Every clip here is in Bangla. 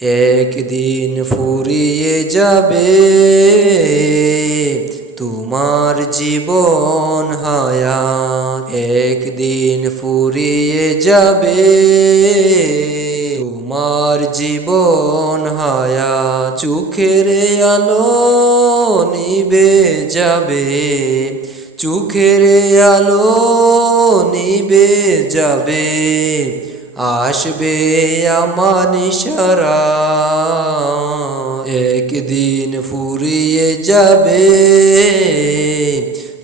একদিন ফুরিয়ে যাবে, তোমার জীবন হায়াত। একদিন ফুরিয়ে যাবে, তোমার জীবন হায়াত। চোখের আলো নিবে যাবে, চোখের আলো নিবে যাবে। আসবে আমার ইশারা। একদিন ফুরিয়ে যাবে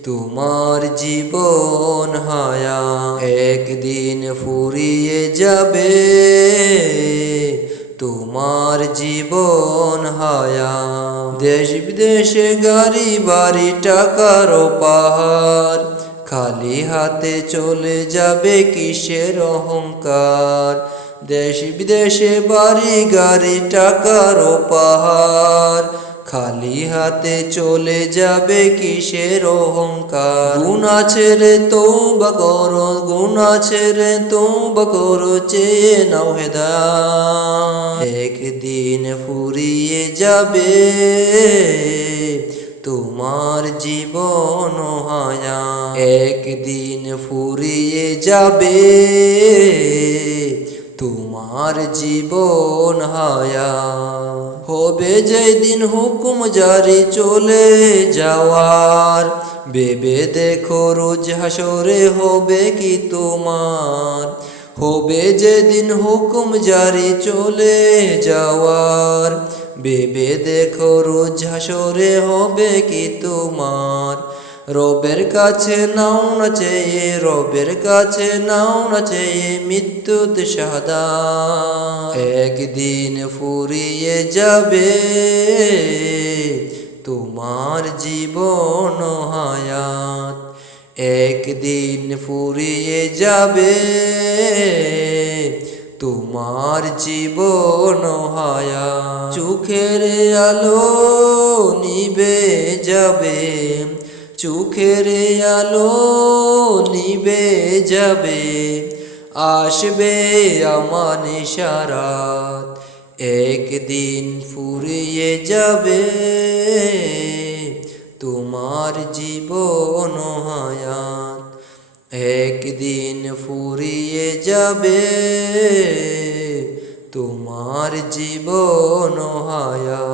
তোমার জীবন হায়া। একদিন ফুরিয়ে যাবে তোমার জীবন হায়া। দেশ বিদেশে গাড়ি বাড়ি টাকার পাহাড় খালি হাতে চলে যাবে কিসের অহংকার? দেশ বিদেশে বাড়ি গাড়ি টাকার পাহাড় খালি হাতে চলে যাবে কিসের অহংকার? গুণা ছেড়ে তো বকর গুণা ছেড়ে তো বকর চেয়ে নাও হেদা একদিন ফুরিয়ে যাবে, তোমার জীবন হায়া একদিন ফুরিয়ে যাবে তোমার জীবন হায়া। হবে যেদিন হুকুম জারি চলে যাওয়ার। বেবে দেখো রোজ হাসরে হবে কি তোমার। হবে যেদিন হুকুম জারি চলে যাওয়ার। বেবে দেখো রোজ হাসরে হবে কি তোমার। রবের কাছে নাও না চেয়ে, রবের কাছে নাও না চেয়ে সাদা একদিন ফুরিয়ে যাবে তোমার জীবন হায়াত। একদিন ফুরিয়ে যাবে তোমার জীবন হায়া চোখের আলো নিবে যাবে চোখের আলো নিবে যাবে, আসবে আমার নিশারাত একদিন ফুরিয়ে যাবে, তোমার জীবন হায়াত। একদিন ফুরিয়ে যাবে, তোমার জীবন হায়া